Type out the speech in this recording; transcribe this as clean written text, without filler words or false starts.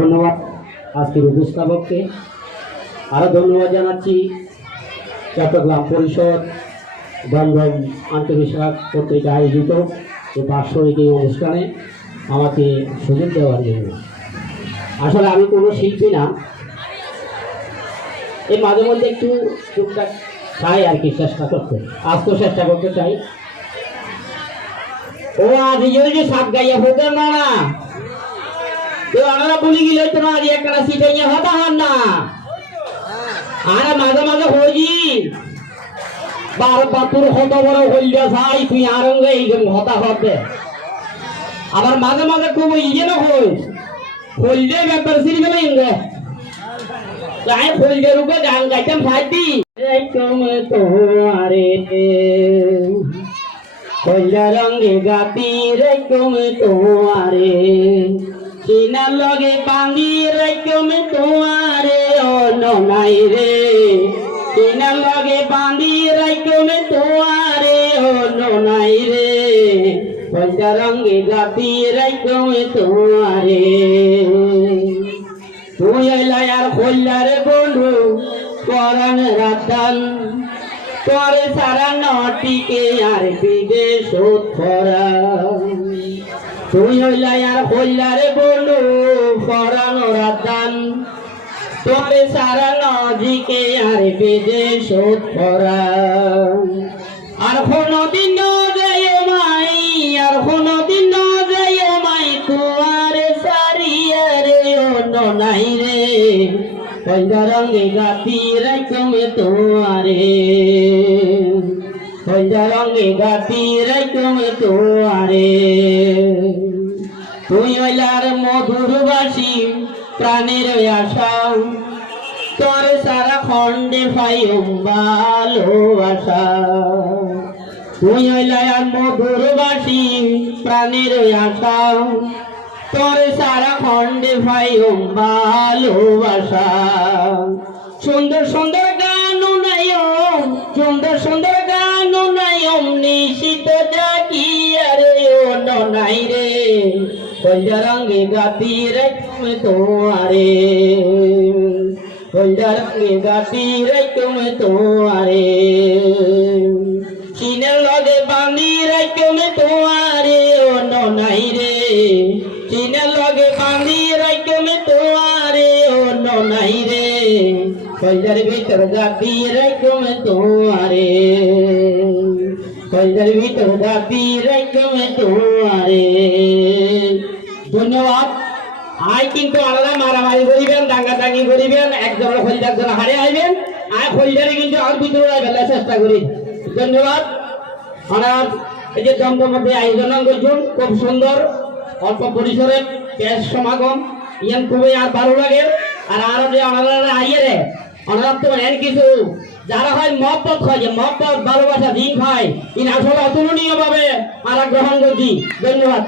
ধন্যবাদ আজকের উপস্থাপককে। আরও ধন্যবাদ জানাচ্ছি চট্টগ্রাম পরিষদ দমদম আন্তঃবিভাগ কর্তৃক আয়োজিত এই বাৎসরিক এই অনুষ্ঠানে আমাকে সুযোগ দেওয়ার জন্য। আসলে আমি কোনো শিল্পী না, এই মাঝে মধ্যে একটু টুকটাক চাই আর কি, চেষ্টা করতে, আজ তো চেষ্টা করতে চাই। ও আজ যে সাপ গাইয়া হতো না না তো আমরা বলি গেলে তো আজ একটা সিটাইয়া হতা হন না, আর মাঝে মাঝে হই বার বাতুর হত বড় হইয়া যাই তুই আরঙ্গে এই হতা হবে। আবার মাঝে মাঝে খুব ইয়ে না হইলে ব্যাপার সিরি গেলে ইংরে তাই হইলের উপরে গান গাইতাম সাইতি তোমারে হইলা রঙে গাতি রে তুমি তোমারে চিনার লগে বাঙি রে তুমি তোমারে অন্য নাই রে চিনার লগে বাঙি রে তুমি তোমারে অন্য নাই রে হইলা রঙে গাতি রে তুমি তোমারে তুই এলাই আর হইলার বন্ধু পরাণ রাতান তোরে সারা নটিকে আর বিদেশ খরা তুই হইলাই আর হইলারে বলু পরাণ রাতান তোরে সারা নজিকে আর বিদেশ খরা আর কোনদিন যায় মাই আর কোনদিন যায় মাই তোয়ারে সারিয়ারে অন্য নাই রে হইলা রঙে গাতি রাইকমে তোয়ারে হইলা রঙে গাতি রাইকমে তোয়ারে তুই হইলার মধুর বাসি প্রাণের আশা তোরে সারা খন্ডে পাইম ভালোবাসা তুই হইলার মধুর বাসি প্রাণের আশা তোরে সারা খন্ডে পাইম ভালোবাসা সুন্দর সুন্দর গান নাইম সুন্দর সুন্দর গান নাইম নিশিত জাকি আরে অন্য নাই রে কইলা রঙে গাতি রে তুমি তোয়ারে কইলা রঙে গাতি রে তুমি তোয়ারে চিনের লগে বাঁধি রে তুমি তোয়ারে অন্য নাই রে চিনের লগে বাঁধি রে তুমি তোয়ারে অন্য নাই রে কইলার ভিতর গাতি রে তুমি তোয়ারে কইলার ভিতর গাতি রে তুমি তোয়ারে। ধন্যবাদ। আয় কিন্তু আলাদা মারামারি করিবেন, দাঙ্গাদাঙ্গি করিবেন, একজন হইলে একজন হারে আইবেন, আর হইলে কিন্তু আর ভিতরে বেলা চেষ্টা করি। ধন্যবাদ। আমার এই যে দমদমে আয়োজন করছেন খুব সুন্দর, অল্প পরিসরে বেশ সমাগম, ইয়ান খুবই আর ভালো লাগে। আর আরো যে ওনারা আইয়ে রে ওনারা তো এর কিছু যারা হয় মহব্বত হয়, যে মহব্বত ভালোবাসা দিন খায়, ইন আসলে অতুলনীয় ভাবে আর গ্রহণ করছি। ধন্যবাদ।